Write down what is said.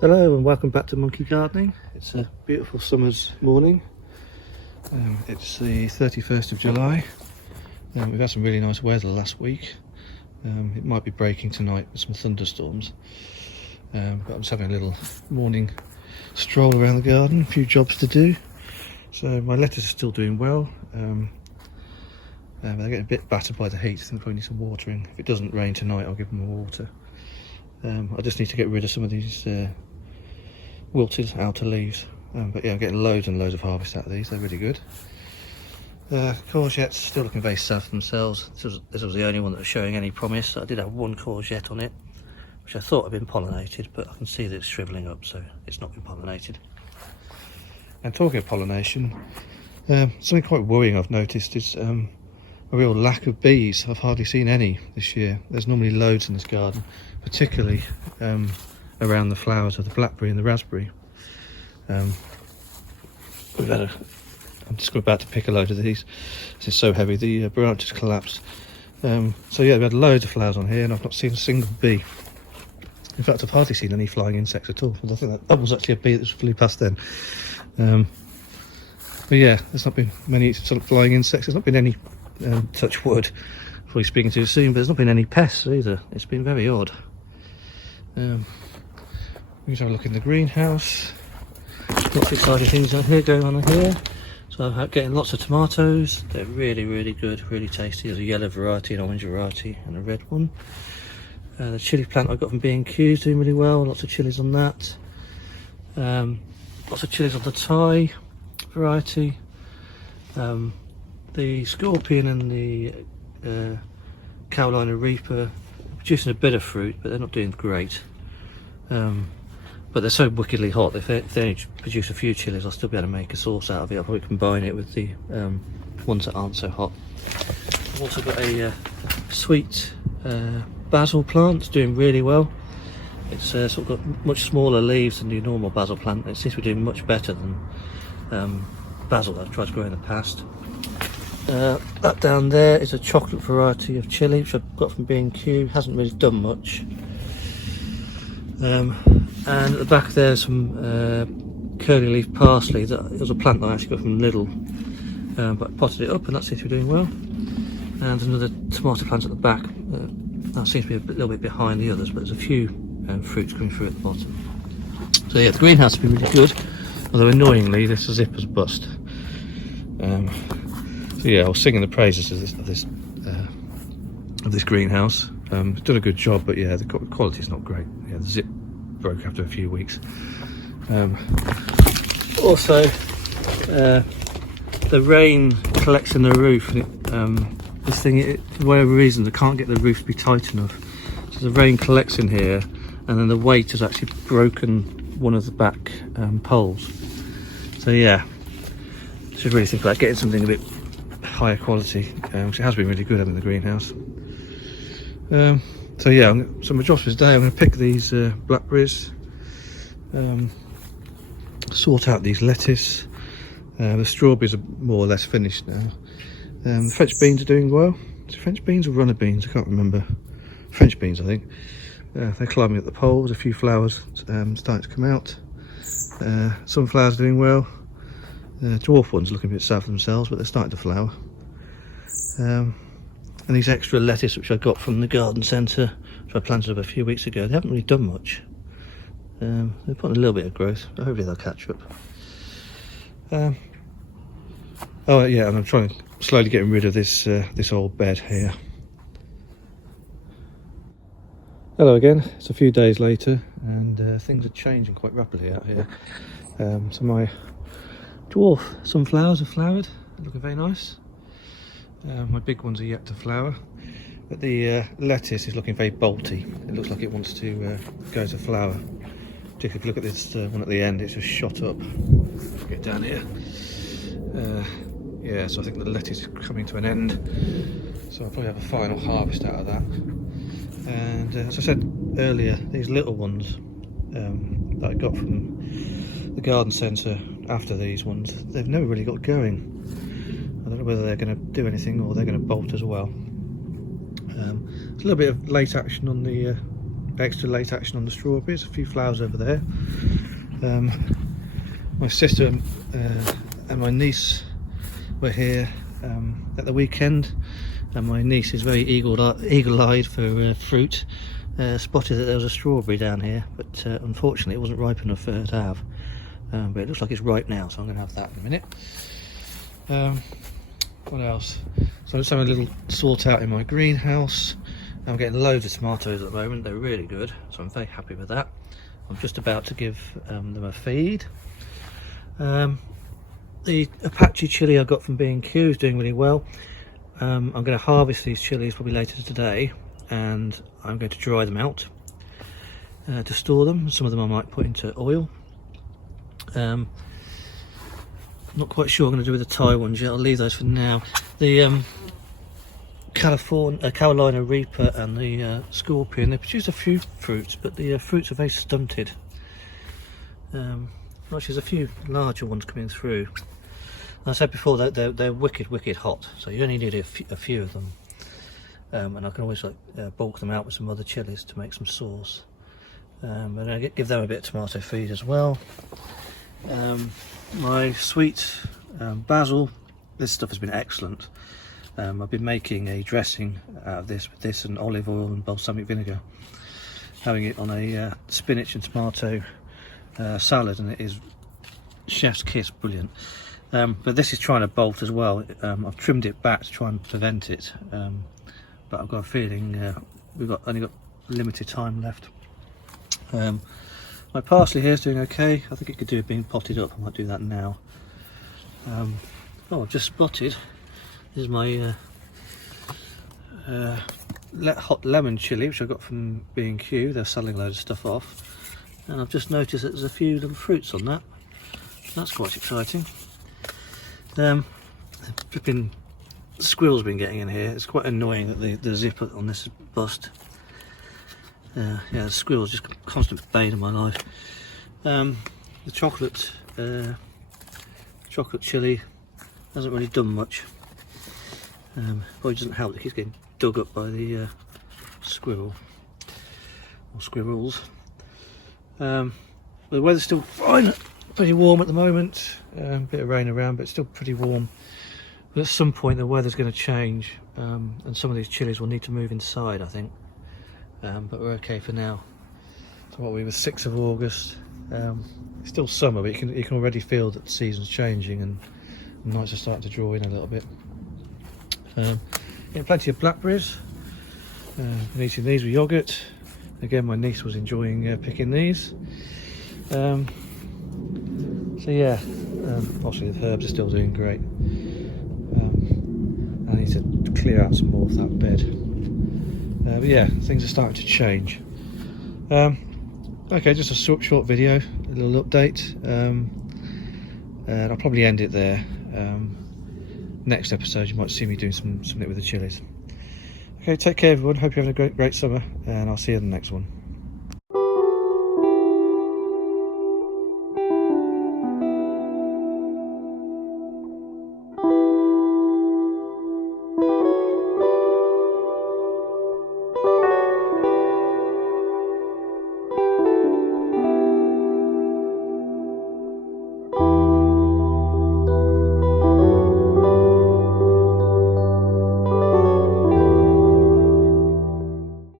Hello and welcome back to Monkey Gardening. It's a beautiful summer's morning. It's the 31st of July. We've had some really nice weather last week. It might be breaking tonight with some thunderstorms. But I'm just having a little morning stroll around the garden, a few jobs to do. So my lettuce is still doing well. They're getting a bit battered by the heat, so they probably need some watering. If it doesn't rain tonight, I'll give them more water. I just need to get rid of some of these wilted outer leaves, but yeah, I'm getting loads and loads of harvest out of these. They're really good. Courgettes still looking very sad for themselves. This was the only one that was showing any promise. I did have one courgette on it which I thought had been pollinated, but I can see that it's shrivelling up, so it's not been pollinated. And talking of pollination, something quite worrying I've noticed is a real lack of bees. I've hardly seen any this year. There's normally loads in this garden, particularly around the flowers of the blackberry and the raspberry. I'm just about to pick a load of these. This is so heavy, the branches collapsed. So yeah, we had loads of flowers on here and I've not seen a single bee. In fact, I've hardly seen any flying insects at all. I think that was actually a bee that flew past then. But yeah, there's not been many sort of flying insects. There's not been any, touch wood, probably speaking too soon, but there's not been any pests either. It's been very odd. We can have a look in the greenhouse. Lots of exciting things on here going on in here. So I'm getting lots of tomatoes. They're really good, really tasty. There's a yellow variety, an orange variety, and a red one. The chilli plant I got from B&Q is doing really well. Lots of chilies on that. Lots of chilies on the Thai variety. The scorpion and the Carolina Reaper are producing a bit of fruit, but they're not doing great. But they're so wickedly hot. If they only produce a few chilies, I'll still be able to make a sauce out of it. I'll probably combine it with the ones that aren't so hot. I've also got a sweet basil plant. It's doing really well. It's sort of got much smaller leaves than the normal basil plant. It seems to be doing much better than basil that I've tried to grow in the past. That down there is a chocolate variety of chilli which I've got from B&Q. Hasn't really done much. And at the back there's some curly leaf parsley. It was a plant that I actually got from Lidl, but I potted it up and that seems to be doing well. And another tomato plant at the back. That seems to be a little bit behind the others, but there's a few fruits coming through at the bottom. So yeah, the greenhouse has been really good, although annoyingly this zipper's bust. So yeah, I was singing the praises of this greenhouse. It's done a good job, but yeah, the quality's not great. Yeah, the zip broke after a few weeks. Also, the rain collects in the roof, and this thing, for whatever reason, I can't get the roof to be tight enough. So the rain collects in here, and then the weight has actually broken one of the back poles. So yeah, should really think about getting something a bit higher quality, which it has been really good having the greenhouse. So yeah, so my job for today, I'm going to pick these blackberries, sort out these lettuce. The strawberries are more or less finished now. The French beans are doing well. Is it French beans or runner beans? I can't remember. French beans, I think. They're climbing up the poles. A few flowers starting to come out. Some flowers are doing well. Dwarf ones looking a bit sad for themselves, but they're starting to flower. And these extra lettuce which I got from the garden centre, which I planted up a few weeks ago, they haven't really done much. They're putting a little bit of growth, but hopefully they'll catch up. Oh yeah, and I'm trying to slowly getting rid of this this old bed here. Hello again. It's a few days later, and things are changing quite rapidly out here. So my dwarf sunflowers have flowered. They're looking very nice. My big ones are yet to flower, but the lettuce is looking very bolty. It looks like it wants to go to flower. Particularly if you look at this one at the end, it's just shot up. Let's get down here. Yeah, so I think the lettuce is coming to an end. So I'll probably have a final harvest out of that. And as I said earlier, these little ones that I got from the garden centre after these ones, they've never really got going. I don't know whether they're going to do anything or they're going to bolt as well. There's a little bit of late action on the extra late action on the strawberries. A few flowers over there. My sister and my niece were here at the weekend, and my niece is very eagle-eyed for fruit. Spotted that there was a strawberry down here, but unfortunately it wasn't ripe enough for her to have. But it looks like it's ripe now, so I'm going to have that in a minute. What else? So I'm just having a little sort out in my greenhouse. I'm getting loads of tomatoes at the moment. They're really good, so I'm very happy with that. I'm just about to give them a feed. The Apache chili I got from B&Q is doing really well. I'm going to harvest these chilies probably later today, and I'm going to dry them out to store them. Some of them I might put into oil. Not quite sure what I'm going to do with the Thai ones yet. I'll leave those for now. The Carolina Reaper and the Scorpion, they produce a few fruits, but the fruits are very stunted. Actually, there's a few larger ones coming through. As I said before, they're wicked hot, so you only need a few of them. And I can always bulk them out with some other chilies to make some sauce. And I give them a bit of tomato feed as well. My sweet basil, this stuff has been excellent. I've been making a dressing out of this with this and olive oil and balsamic vinegar, having it on a spinach and tomato salad, and it is chef's kiss, brilliant. But this is trying to bolt as well. I've trimmed it back to try and prevent it, but I've got a feeling we've only got limited time left. My parsley here is doing okay. I think it could do with being potted up. I might do that now. Oh, I've just spotted. This is my hot lemon chili, which I got from B&Q. They're selling loads of stuff off, and I've just noticed that there's a few little fruits on that. That's quite exciting. Flipping squirrels been getting in here. It's quite annoying that the zipper on this is bust. Yeah, the squirrels just a constant bane in my life. The chocolate chili hasn't really done much. Probably doesn't help that it keeps getting dug up by the squirrel or squirrels. The weather's still fine, pretty warm at the moment. A bit of rain around, but it's still pretty warm. But at some point the weather's going to change, and some of these chilies will need to move inside, I think. But we're okay for now. So what, we were 6th of August. It's still summer, but you can already feel that the season's changing and the nights are starting to draw in a little bit. Yeah, plenty of blackberries. Been eating these with yoghurt. Again, my niece was enjoying picking these. So yeah, obviously the herbs are still doing great. I need to clear out some more of that bed. But yeah, things are starting to change. Okay, just a short video, a little update, and I'll probably end it there. Next episode you might see me doing something with the chilies. Okay, take care everyone, hope you're having a great summer, and I'll see you in the next one.